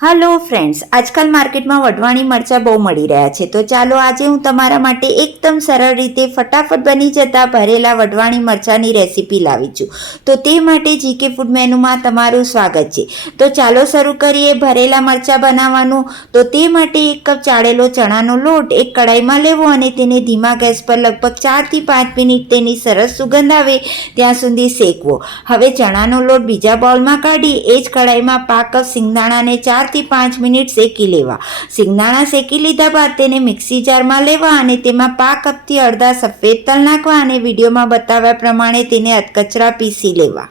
Hello friends, आजकल market में वढवाणी मरचा बहु मळी रह्या छे। तो चालो आज हूँ तमारा माटे एकदम सरल रीते फटाफट बनी जता भरेला वढवाणी मरचानी रेसिपी लावी छुं। तो ते माटे जीके फूड मेनू में तमारुं स्वागत छे। तो चालो शरू करीए भरेला मरचा बनाववानुं। तो ते माटे 1 कप चाळेलो चणानो लोट एक कढ़ाई में लेवो अने तेने धीमा गैस पर लगभग 4 થી 5 मिनिट तेनी सरस सुगंध आवे त्यां सुधी शेकवो। हवे चणानो लोट बीजा बाउल में काढी एज कढ़ाई में 5 कप सिंगदाणा ने 4 થી 5 મિનિટ શેકી લેવા। સિંગદાણા શેકી લીધા બાદ તેને મિક્સી જારમાં લેવા અને તેમાં 5 કપથી અડધા સફેદ તલ નાખવા અને વિડીયોમાં બતાવ્યા પ્રમાણે તેને અધકચરા પીસી લેવા।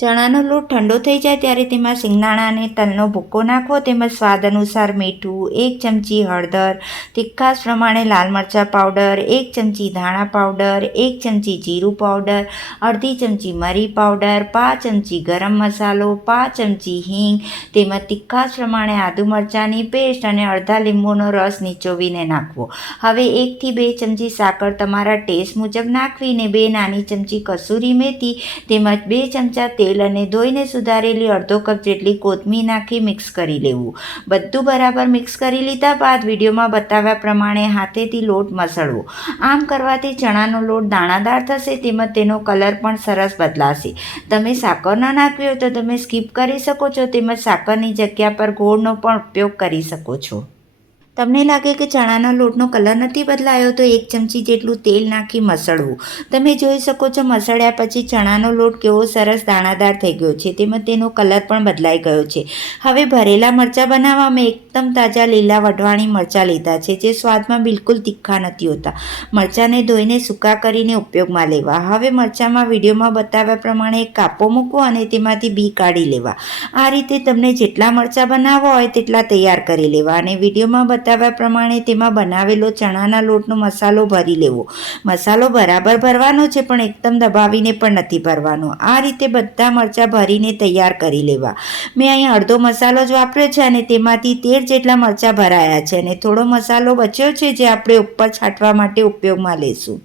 ચણાનો લોટ ઠંડો થઈ જાય ત્યારે તેમાં સિંગદાણા અને તલનો ભૂકો નાખવો, તેમજ સ્વાદ અનુસાર મીઠું, 1 ચમચી હળદર, તીખાશ પ્રમાણે લાલ મરચાં પાવડર, 1 ચમચી ધાણા પાવડર, 1 ચમચી જીરું પાવડર, અડધી ચમચી મરી પાવડર, 5 ચમચી ગરમ મસાલો, 5 ચમચી હિંગ, તેમજ તીખાશ પ્રમાણે આદુ મરચાંની પેસ્ટ અને અડધા લીંબુનો રસ નીચોવીને નાખવો। હવે 1 થી 2 ચમચી સાકર તમારા ટેસ્ટ મુજબ નાખવીને 2 નાની ચમચી કસૂરી મેથી તેમજ 2 ચમચા तेल अने धोईने सुधारेली अर्धो कप जेटली कोथमीर नाखी मिक्स करी लेवुं। बधुं बराबर मिक्स करी लीधा बाद विडियो में बताव्या प्रमाणे हाथेथी लोट मसळवो। आम करवाथी चणानो लोट दाणादार थशे तेमज तेनो कलर पण सरस बदलाशे। तमे साकर न नाखवी होय तो तमे स्कीप करी शको छो, तेमज साकरनी जग्या पर गोळनो पण उपयोग करी शको छो। तमने लागे कि चणानो लोटनो कलर नहीं बदलायो तो 1 चमची जेटलू तेल नाखी मसळवुं। तमे जोई शको छो मसळ्या पछी चणानो लोट केवो सरस दाणादार थई गयो छे, तेमज तेनो कलर पण बदलाई गयो छे। हवे भरेला मरचा बनाववा में एकदम ताजा लीला वढवाणी मरचा लीधा छे, जे स्वादमां बिलकुल तीखा नथी होता। मरचाने धोईने सूका करीने उपयोगमां लेवा। हवे मरचामां विडियोमां बताव्या प्रमाणे एक कापो मूकवो अने तेमांथी बी काढी लेवा। आ रीते तमने जेटला मरचा बनाववा होय तेटला तैयार करी लेवा अने विडियोमां बताव्या प्रमाणे तेमां बनावेलो चणाना लोटनो मसालो भरी लेवो। मसालो बराबर भरवानो छे पण एकदम दबावीने पण नथी भरवानो। आ रीते बधा मरचा भरीने तैयार करी लेवा। मैं अहीं अर्धो मसालो ज वापर्यो छे अने तेमांथी 13 जेटला मरचा भराया छे अने थोड़ो मसालो बच्यो छे जे आपणे उपर छांटवा माटे उपयोगमां लेशुं।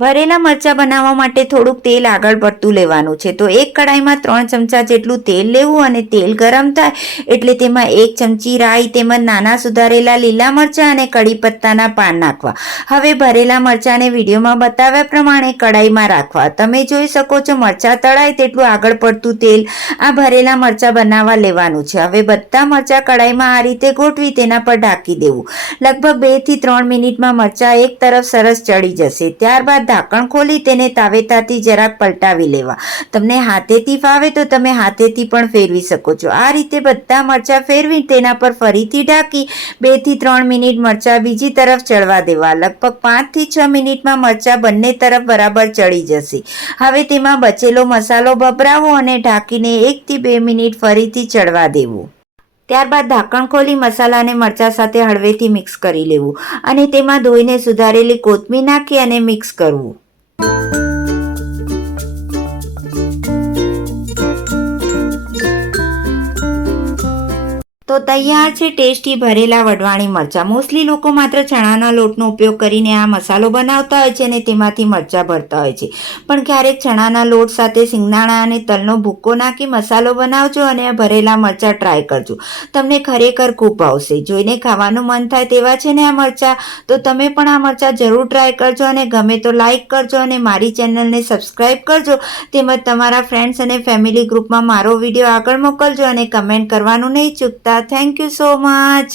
भरेला मरचा बनाववा माटे थोड़ुंक तेल आगळ પડતું लेवानुं छे। तो एक कढ़ाईमां 3 चमचा जेटલું तेल लेवुं अने तेल गरम थाय एटले तेमां 1 चमची राई તેમજ नाना सुधारेला लीला मरचा अने कड़ी पत्ताना पान नाखवा। हवे भरेला मरचाने विडियोमां बताव्या प्रमाणे कढ़ाईमां राखवा। तमे जोई शको छो मरचा तळाय तेटલું आगळ પડતું तेल आ भरेला मरचा बनाववा लेवानुं छे। हवे बधा मरचा कढ़ाईमां आ रीते गोठवी तेना पर ढांकी देवुं। लगभग 2 થી 3 मिनिटमां मरचा एक तरफ सरस चढ़ी जशे। त्यारबाद ढांकण खोली तेने तावेताथी जराक पलटावी लेवा। तमने हाथेथी फावे तो तमे हाथेथी पण फेरवी शको छो। आ रीते बधा मरचा फेरवी तेना पर फरीथी ढांकी 2 થી 3 मिनिट मरचा बीजी तरफ चढ़वा देवा। लगभग 5 થી 6 मिनिटमां मरचा बंने तरफ बराबर चढ़ी जशे। हवे तेमां बचेलो मसालो भभरावो अने ढांकीने 1 થી 2 मिनिट फरीथी चढ़वा देवो। त्यारबाद ढांकण खोली मसाला ने मरचा साथे हळवेथी मिक्स करी लेवुं अने तेमां धोईने सुधारेली कोथमीर नाखी अने मिक्स करवुं। तो तैयार है टेस्टी भरेला वढवाणी मरचा। मोस्टली लोको मात्र चणाना लोटनो उपयोग करीने आ मसालो बनावता होय छे अने तेमांथी मरचा भरता होय छे, पण क्यारेक चणाना लोट साथे सिंगदाणा अने तलनो भूको नाखी मसालो बनावजो अने आ भरेला मरचा ट्राय करजो। तमने खरेखर खूब भावशे। जोईने खावानुं मन थाय तेवा छे ने आ मरचा। तो तमे पण आ मरचा जरूर ट्राय करजो अने गमे तो लाइक करजो अने मारी चेनलने सब्सक्राइब करजो। તેમજ તમારા ફ્રેન્ડ્સ અને ફેમિલી ગ્રુપમાં મારો વિડીયો આગળ મોકલજો અને કમેન્ટ કરવાનું નહીં ચૂકતા। Thank you so much.